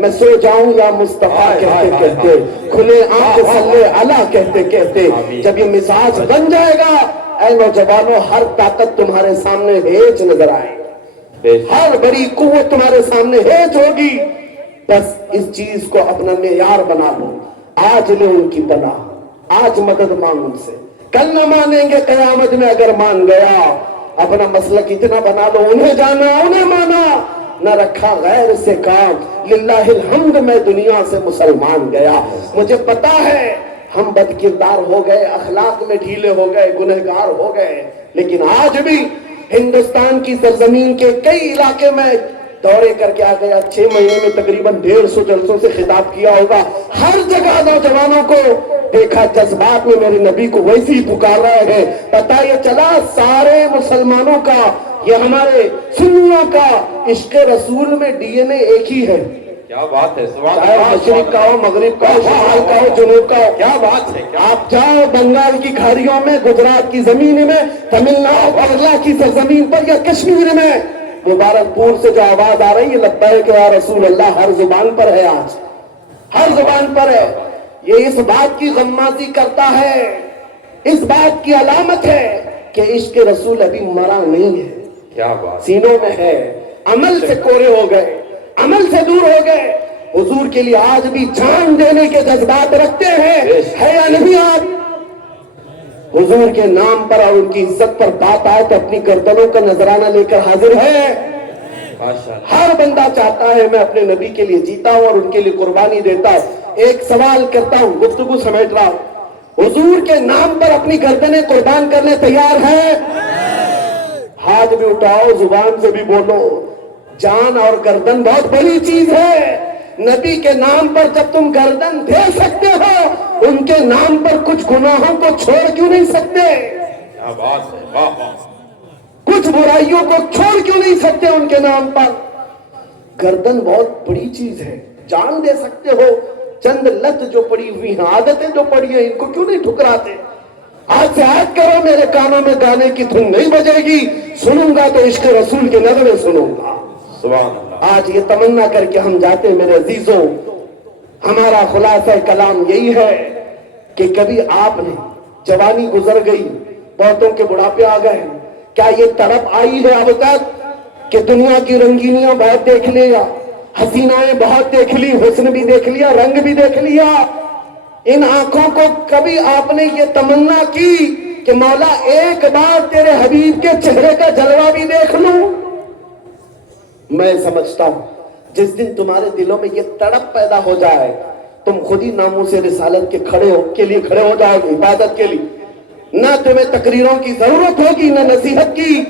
میں سو جاؤں یا مصطفیٰ کہتے کہتے، کھلے آنکھ صلی علی کہتے کہتے. جب یہ مزاج بن جائے گا اے نوجوانوں، ہر طاقت تمہارے سامنے ہیچ نظر آئے گی، ہر بڑی قوت تمہارے سامنے ہیچ ہوگی. بس اس چیز کو اپنا معیار بنا لو. آج لے ان کی پناہ، آج مدد مانگ ان سے. کل نہ مانیں گے قیامت میں اگر مان گیا. اپنا مسلک اتنا بنا لو، انہیں جانا انہیں مانا، نہ رکھا غیر سے کام. للہ الحمد میں دنیا سے مسلمان گیا. مجھے پتا ہے ہم بد کردار ہو گئے، اخلاق میں ڈھیلے ہو گئے، گنہگار ہو گئے، لیکن آج بھی ہندوستان کی سرزمین کے کئی علاقے میں دورے کر کے آ گیا. 6 مہینے میں تقریباً 150 جلسوں سے خطاب کیا ہوگا. ہر جگہ نوجوانوں کو دیکھا، جذبات میں میرے نبی کو ویسے ہی پکار رہے ہیں. پتہ یہ چلا سارے مسلمانوں کا، یہ ہمارے سنیوں کا عشق رسول میں ڈی این اے ایک ہی ہے. کیا بات ہے، سبحان چاہے اللہ، مشرق کا ہو، مغرب کا ہو، شمال کا ہو، جنوب کا ہو. کیا بات ہے، کیا آپ جاؤ بنگال کی کھاڑیوں میں، گجرات کی زمین میں، تمل ناڈو کیرلا کی سرزمین پر، یا کشمیر میں مبارک پور سے جو آواز آ رہی ہے لبیک یا رسول اللہ، ہر زبان پر ہے. آج ہر زبان پر ہے. یہ اس بات کی غمازی کرتا ہے، اس بات کی علامت ہے کہ عشق رسول ابھی مرا نہیں ہے، کیا بات. سینوں میں ہے. عمل سے کورے ہو گئے، عمل سے دور ہو گئے. حضور کے لیے آج بھی جان دینے کے جذبات رکھتے ہیں، ہے یا نہیں؟ آپ حضور کے نام پر اور ان کی عزت پر بات آئے تو اپنی گردنوں کا نذرانہ لے کر حاضر ہے. ماشاءاللہ. ہر بندہ چاہتا ہے میں اپنے نبی کے لیے جیتا ہوں اور ان کے لیے قربانی دیتا ہوں. ایک سوال کرتا ہوں، گفتگو سمیٹ رہا ہوں، حضور کے نام پر اپنی گردنیں قربان کرنے تیار ہیں؟ ہاتھ بھی اٹھاؤ، زبان سے بھی بولو. جان اور گردن بہت بڑی چیز ہے. نبی کے نام پر جب تم گردن دے سکتے ہو، ان کے نام پر کچھ گناہوں کو چھوڑ کیوں نہیں سکتے؟ کیا بات ہے، واہ واہ. کچھ برائیوں کو چھوڑ کیوں نہیں سکتے ان کے نام پر؟ گردن بہت بڑی چیز ہے. جان دے سکتے ہو، چند لت جو پڑی ہوئی ہیں، عادتیں جو پڑی ہیں، ان کو کیوں نہیں ٹھکراتے؟ آج سے عہد کرو میرے کانوں میں گانے کی دھن نہیں بجے گی، سنوں گا تو عشق رسول کے نغمے سنوں گا. سبحان اللہ. آج یہ تمنا کر کے ہم جاتے ہیں میرے عزیزوں، ہمارا خلاصہ کلام یہی ہے کہ کبھی آپ نے جوانی گزر گئی، بہتوں کے بڑھاپے آ گئے، کیا یہ تڑپ آئی ہے اب تک کہ دنیا کی رنگینیاں بہت دیکھ لیا، حسینائیں بہت دیکھ لی، حسن بھی دیکھ لیا، رنگ بھی دیکھ لیا؟ ان آنکھوں کو کبھی آپ نے یہ تمنا کی کہ مولا ایک بار تیرے حبیب کے چہرے کا جلوہ بھی دیکھ لوں؟ میں سمجھتا ہوں جس دن تمہارے دلوں میں یہ تڑپ پیدا ہو جائے، تم خود ہی ناموس رسالت کے لیے کھڑے ہو جاؤ گے، عبادت کے لیے. نہ تمہیں تقریروں کی ضرورت ہوگی، نہ نصیحت کی.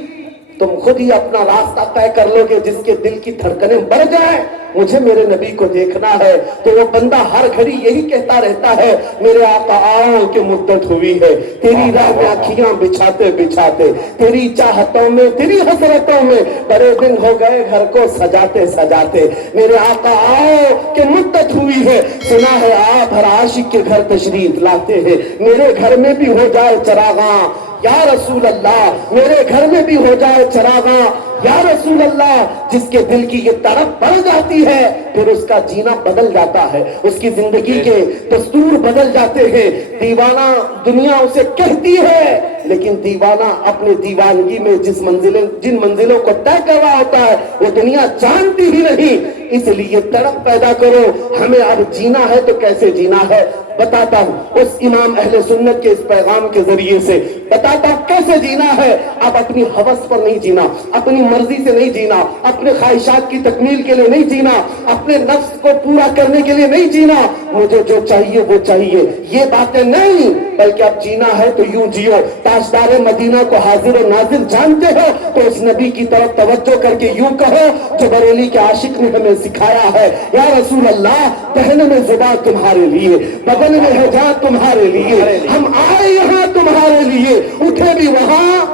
تم خود ہی اپنا راستہ طے کر لو گے. جس کے دل کی دھڑکنیں بڑھ جائیں مجھے میرے نبی کو دیکھنا ہے، تو وہ بندہ ہر گھڑی یہی کہتا رہتا ہے میرے آقا آؤ کہ مدت ہوئی ہے تیری راہ میں اکھیاں بچھاتے بچھاتے، تیری چاہتوں میں تیری حسرتوں میں بڑے دن ہو گئے گھر کو سجاتے سجاتے. میرے آقا آؤ کہ مدت ہوئی ہے. سنا ہے آپ ہر عاشق کے گھر تشریف لاتے ہیں، میرے گھر میں بھی ہو جائے چراغاں یا رسول اللہ، میرے گھر میں بھی ہو جائے چراغاں یا رسول اللہ. جس کے دل کی یہ تڑپ بڑھ جاتی ہے پھر اس کا جینا بدل جاتا ہے، اس کی زندگی کے دستور بدل جاتے ہیں. دیوانہ دنیا اسے کہتی ہے، لیکن دیوانہ اپنے دیوانگی میں جن منزلوں کو طے کر رہا ہوتا ہے وہ دنیا جانتی ہی نہیں. اس لیے تڑپ پیدا کرو. ہمیں اب جینا ہے تو کیسے جینا ہے بتاتا ہوں، اس امام اہل سنت کے اس پیغام کے ذریعے سے بتاتا ہوں کیسے جینا ہے. اب اپنی حوث پر نہیں جینا، اپنی مرضی سے نہیں جینا، اپنے خواہشات کی تکمیل کے لیے نہیں جینا، اپنے نفس کو پورا کرنے کے لیے نہیں جینا. مجھے جو چاہیے وہ چاہیے، یہ باتیں نہیں، بلکہ اب جینا ہے تو یوں جیو. تاجدار مدینہ کو حاضر و ناظر جانتے ہو تو اس نبی کی طرف توجہ کر کے یوں کہو جو بریلی کے عاشق نے ہمیں سکھایا ہے، یا رسول اللہ دہن میں زبان تمہارے لیے، بدن میں ہے جان تمہارے لیے، ہم آئے یہاں تمہارے لیے، اٹھے بھی وہاں،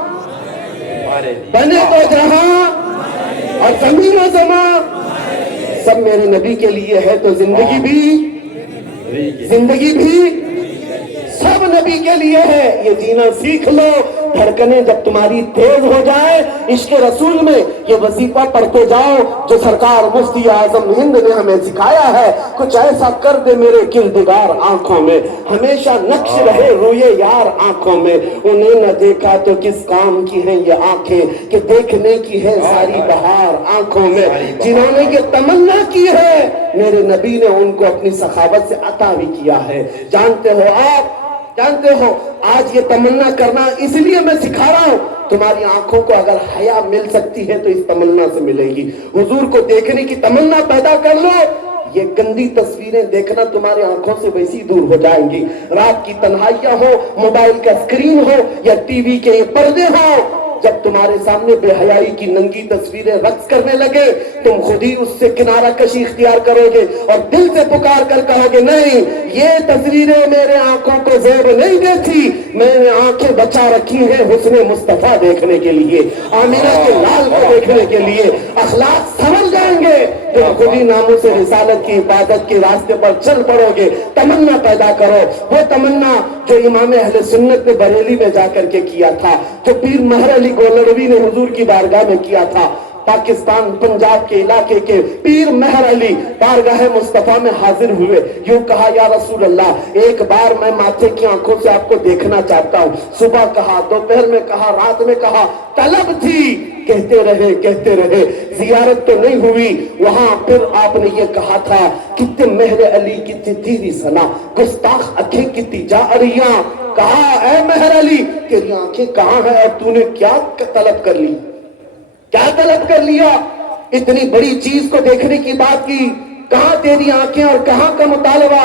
بنے تو جہاں، اور زمین و زمان سب میرے نبی کے لیے ہے. تو زندگی بھی سب نبی کے لیے ہے. یہ جینا سیکھ لو دھڑکنیں جب تمہاری تیز ہو جائے عشق رسول میں یہ وظیفہ پڑھتے جاؤ جو سرکار مفتی اعظم ہند نے ہمیں سکھایا ہے. کچھ ایسا کر دے میرے کردگار آنکھوں میں, ہمیشہ نقش رہے روئے یار آنکھوں میں. انہیں نہ دیکھا تو کس کام کی ہیں یہ آنکھیں کہ دیکھنے کی ہے ساری بہار آنکھوں میں. جنہوں نے یہ تمنا کی ہے میرے نبی نے ان کو اپنی سخاوت سے عطا بھی کیا ہے. جانتے ہو آپ, جانتے ہو آج یہ تمنا کرنا اس لیے میں سکھا رہا ہوں, تمہاری آنکھوں کو اگر حیا مل سکتی ہے تو اس تمنا سے ملے گی. حضور کو دیکھنے کی تمنا پیدا کر لو, یہ گندی تصویریں دیکھنا تمہاری آنکھوں سے ویسی دور ہو جائیں گی. رات کی تنہائیاں ہو, موبائل کا اسکرین ہو یا ٹی وی کے یہ پردے ہو, جب تمہارے سامنے بے حیائی کی ننگی تصویریں رقص کرنے لگے تم خود ہی اس سے کنارہ کشی اختیار کرو گے اور دل سے پکار کر کہو گے نہیں, یہ تصویریں میرے آنکھوں کو زیب نہیں دیتی, میں نے آنکھیں بچا رکھی ہیں حسن مصطفیٰ دیکھنے کے لیے, آمینہ کے لال کو دیکھنے کے لیے. اخلاق سمجھ جائیں گے تم خود ہی ناموں سے رسالت کی عبادت کے راستے پر چل پڑو گے. تمنا پیدا کرو, وہ تمنا جو امام اہل سنت نے بریلی میں جا کر کے کیا تھا, جو پیر مہر علی گولڑوی نے حضور کی بارگاہ میں کیا تھا. پاکستان پنجاب کے علاقے کے پیر مہر علی بارگاہ مصطفیٰ میں حاضر ہوئے, یوں کہا یا رسول اللہ ایک بار میں ماتھے کی آنکھوں سے آپ کو دیکھنا چاہتا ہوں. صبح کہا, دوپہر میں کہا, رات میں کہا, طلب تھی, کہتے رہے, زیارت تو نہیں ہوئی. وہاں پھر آپ نے یہ کہا تھا کتنے مہر علی کتنی تیری سنا, گستاخ اکھیں کتنی جا اریاں. کہا اے مہر علی تیری آنکھیں کہاں ہیں اور تو نے کیا طلب کر لی, کیا طلب کر لیا؟ اتنی بڑی چیز کو دیکھنے کی بات کی, کہاں تیری آنکھیں اور کہاں کا مطالبہ؟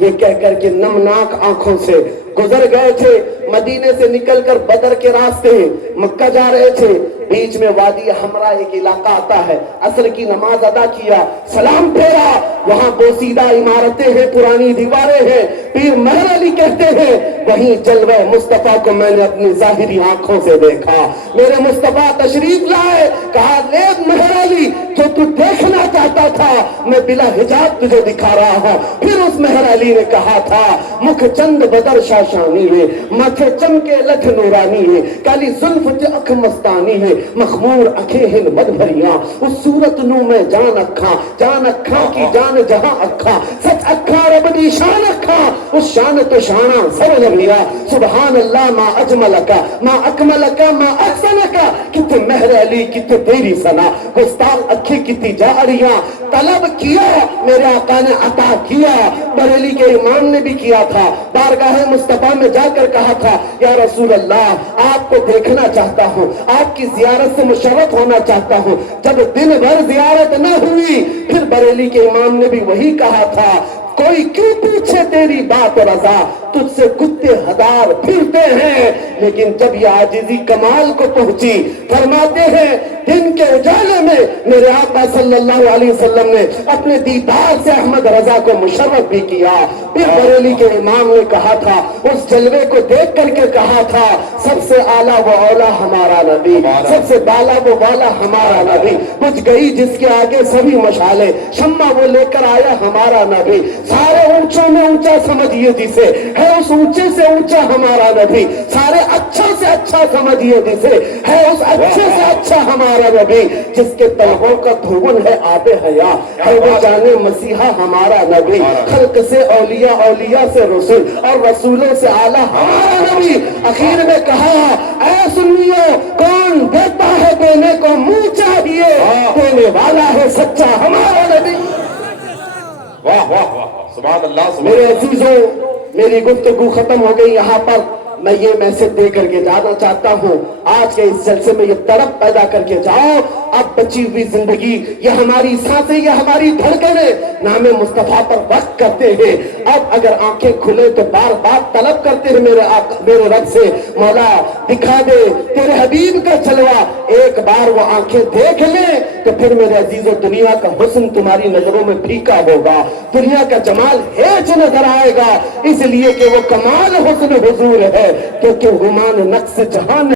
یہ کہہ کر کے نمناک آنکھوں سے گزر گئے تھے. مدینے سے نکل کر بدر کے راستے مکہ جا رہے تھے, بیچ میں وادی حمرا ایک علاقہ آتا ہے. عصر کی نماز ادا کیا, سلام پھیرا, وہاں بوسیدہ عمارتیں ہیں, پرانی دیواریں ہیں. پیر مہر علی کہتے ہیں وہیں جلوہ مصطفیٰ کو میں نے اپنی ظاہری آنکھوں سے دیکھا. میرے مصطفیٰ تشریف لائے, کہا لے مہر علی جو تو دیکھنا چاہتا تھا میں بلا حجاب تجھے دکھا رہا ہوں. پھر اس مہر علی نے کہا تھا مکھ چند بدر شاشانی ہے, ماتھے چمکے لکھ نورانی ہے, کالی زلف اکھ مستانی ہے, مخمور اکھیں ہیں مد بھریاں, اس صورت نو میں جان اکھاں کی جان جہاں اکھاں, سچ اکھاں رب دی شان اکھاں, اس شان تو شانہ سمجھ لیا. سبحان اللہ ما اجملکا ما اکملکا ما احسنکا, کتنے مہر علی کتنے تیری سنا, گستاخ اکھیں کتنی جاریاں. طلب کیا میرے آقا نے عطا کیا. بریلی کے امام نے بھی کیا تھا, بارگاہ مصطفیٰ میں جا کر کہا تھا یا رسول اللہ آپ کو دیکھنا چاہتا ہوں, آپ کی زیارت سے مشرف ہونا چاہتا ہوں. جب دن بھر زیارت نہ ہوئی پھر بریلی کے امام نے بھی وہی کہا تھا کوئی کیوں پوچھے تیری بات رضا, تجھ سے کتے ہزار پھرتے ہیں. لیکن جب یہ عاجزی کمال کو پہنچی فرماتے ہیں دن کے اجالے میں میرے آقا صلی اللہ علیہ وسلم نے اپنے دیدار سے احمد رضا کو مشرف بھی کیا. پھر بریلی کے امام نے کہا تھا, اس جلوے کو دیکھ کر کے کہا تھا سب سے اعلیٰ و اولا ہمارا نبی, سب سے بالا و بالا ہمارا نبی, بجھ گئی جس کے آگے سبھی مشالے, شمع وہ لے کر آیا ہمارا نبی. سارے اونچوں میں اونچا سمجھیے جسے ہے اس اونچے سے اونچا ہمارا نبی, سارے اچھا سے اچھا سمجھیے جسے ہے اس اچھے سے اچھا ہمارا نبی. جس کے تلووں کا دھون ہے آب حیا ہے وہ جانے مسیحا ہمارا نبی. خلق سے اولیاء, اولیاء سے رسول اور رسولوں سے اعلیٰ ہمارا نبی. اخیر میں کہا اے سنیو کون دیتا ہے دینے کو منہ چاہیے, دینے والا ہے سچا ہمارا نبی. واہ واہ واہ, سبحان اللہ. میرے عزیزوں میری گفتگو ختم ہو گئی یہاں پر. میں یہ میسج دے کر کے جانا چاہتا ہوں آج کے اس جلسے میں یہ تڑپ پیدا کر کے جاؤ, اب بچی ہوئی زندگی یہ ہماری سانسیں یہ ہماری دھڑکنیں نام مصطفیٰ پر وقت کرتے ہیں. اب اگر آنکھیں کھلے تو بار بار طلب کرتے ہیں میرے رب سے مولا دکھا دے تیرے حبیب کا چلوا. ایک بار وہ آنکھیں دیکھ لیں تو پھر میرے عزیزوں دنیا کا حسن تمہاری نظروں میں پھیکا ہوگا, دنیا کا جمال ہیچ نظر آئے گا, اس لیے کہ وہ کمال حسن حضور ہے کیونکہ غمان نقص جہان